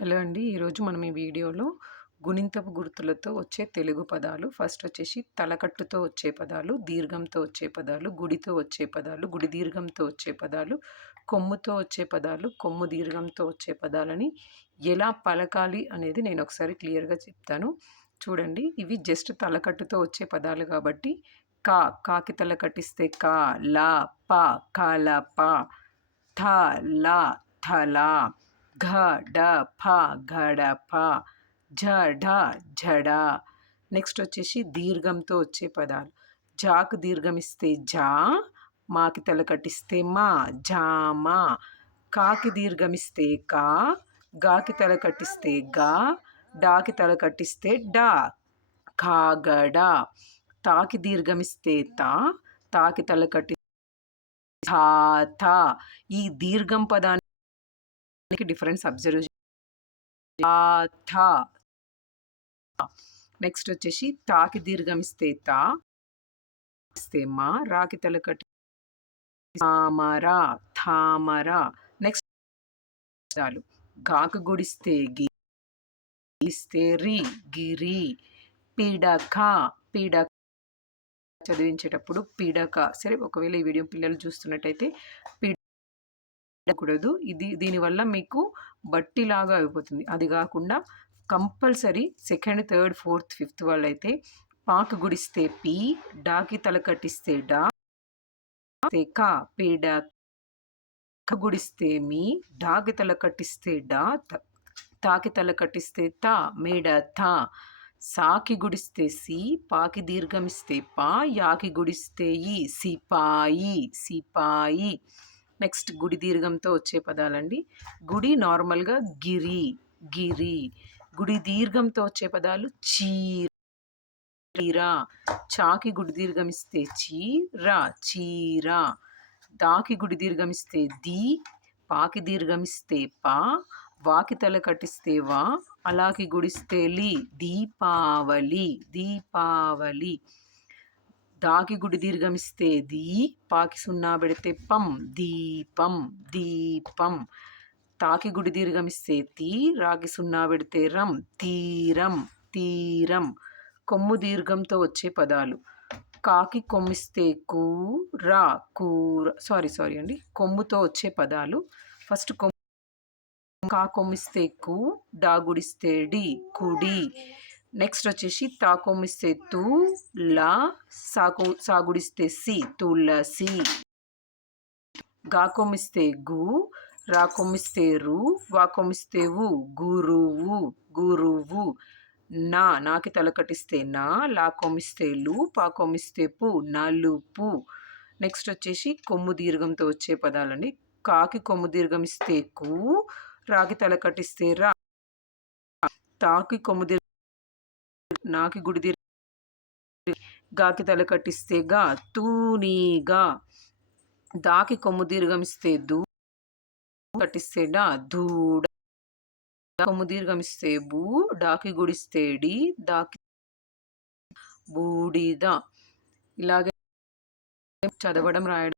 Hello అండి. ఈరోజు మనం ఈ వీడియోలో గుణింతపు గుర్తులతో వచ్చే తెలుగు పదాలు ఫస్ట్ వచ్చేసి తలకట్టుతో వచ్చే పదాలు, దీర్ఘంతో వచ్చే పదాలు, గుడితో వచ్చే పదాలు, గుడి దీర్ఘంతో వచ్చే పదాలు, కొమ్ముతో వచ్చే పదాలు, కొమ్ము దీర్ఘంతో వచ్చే పదాలని ఎలా పలకాలి అనేది నేను ఒకసారి క్లియర్‌గా చెప్తాను. చూడండి, ఇవి జస్ట్ తలకట్టుతో వచ్చే పదాలు కాబట్టి కాకి తల కట్టిస్తే కా, లా, ప, కలప, థ, ల, థల, ఘ, డ, ఫ, గడప, ఝ, ఢ, జడ. నెక్స్ట్ వచ్చేసి దీర్ఘంతో వచ్చే పదాలు. జాకు దీర్ఘం ఇస్తే జా, మాకి తల కట్టిస్తే మా, జామ. కాకి దీర్ఘం ఇస్తే కా, గాకి తల కట్టిస్తే గా, డాకి తల కట్టిస్తే డా, కాగడ. తాకి దీర్ఘం ఇస్తే తా, తాకి తల కట్టి తాత. ఈ దీర్ఘం పదానికి డిఫరెన్స్ అబ్జర్వ్ తాత. నెక్స్ట్ వచ్చేసి తాకి దీర్ఘం ఇస్తే తా, ఇస్తే మా, రాకి తల కట్టి తామర, తామర. నెక్స్ట్ గాకు గుడిస్తే గి, ఇస్తే రి, గిరి. పిడక, పిడక చదివించేటప్పుడు పిడక. సరే, ఒకవేళ ఈ వీడియో పిల్లలు చూస్తున్నట్టయితే పిడకూడదు. దీనివల్ల మీకు బట్టిలాగా అయిపోతుంది. అది కాకుండా compulsory second, third, fourth, fifth వాళ్ళైతే పాకు గుడిస్తే పి, డాకి తల కట్టిస్తే డా, కా, పిడక గుడిస్తే మీ, డాకి తల కట్టిస్తే డా, తాకి తల కట్టిస్తే తా, మిడత. సాకి గుడిస్తే సి, పాకి దీర్ఘమిస్తే పా, యాకి గుడిస్తే ఈ, సిపాయి, సిపాయి. నెక్స్ట్ గుడి దీర్ఘంతో వచ్చే పదాలండి. గుడి నార్మల్గా గిరి, గిరి. గుడి దీర్ఘంతో వచ్చే పదాలు చీర, చాకి గుడి దీర్ఘమిస్తే చీర, చీర. దాకి గుడి దీర్ఘమిస్తే ది, పాకి దీర్ఘమిస్తే పా, వాకి తల కట్టిస్తే వా, అలాకి గుడిస్తే లి, దీపావళి, దీపావళి. దాకి గుడి దీర్ఘమిస్తే ది, పాకి సున్నా పెడితే పం, దీపం, దీపం. తాకి గుడి దీర్ఘమిస్తే తి, రాకి సున్నా పెడితే రం, తీరం, తీరం. కొమ్ము దీర్ఘంతో వచ్చే పదాలు. కాకి కొమ్మిస్తే కూర, కూర. సారీ అండి, కొమ్ముతో వచ్చే పదాలు. ఫస్ట్ కా కొమ్మిస్తే కు, డా గుడిస్తే డి, కుడి. నెక్స్ట్ వచ్చేసి తా కొమ్మిస్తే తు, లా, సాగుడిస్తే సి, తులసి. గా కొమ్మిస్తే గు, రా కొమ్మిస్తే రు, వా కొమ్మిస్తే వు, గురువు, గురువు. నాకి తల కట్టిస్తే నా, లా కొమ్మిస్తే లు, పా కొమ్మిస్తే పు, నలుపు. నెక్స్ట్ వచ్చేసి కొమ్ము దీర్ఘంతో వచ్చే పదాలండి. కాకి కొమ్ము దీర్ఘం ఇస్తే కు, రాకి తల కట్టిస్తే రా, తాకి కొమ్ము దీర్ఘం, నాకి గుడి దీర్ఘం, గాకి తల కట్టిస్తే గా, తూనీగా. దాకి కొమ్ము దీర్ఘమిస్తే దు, కట్టిస్తే డా, దూడ. కొమ్ము దీర్ఘమిస్తే బూ, డాకి గుడిస్తే డి, దాకి బూడిద. ఇలాగే చదవడం రాయడం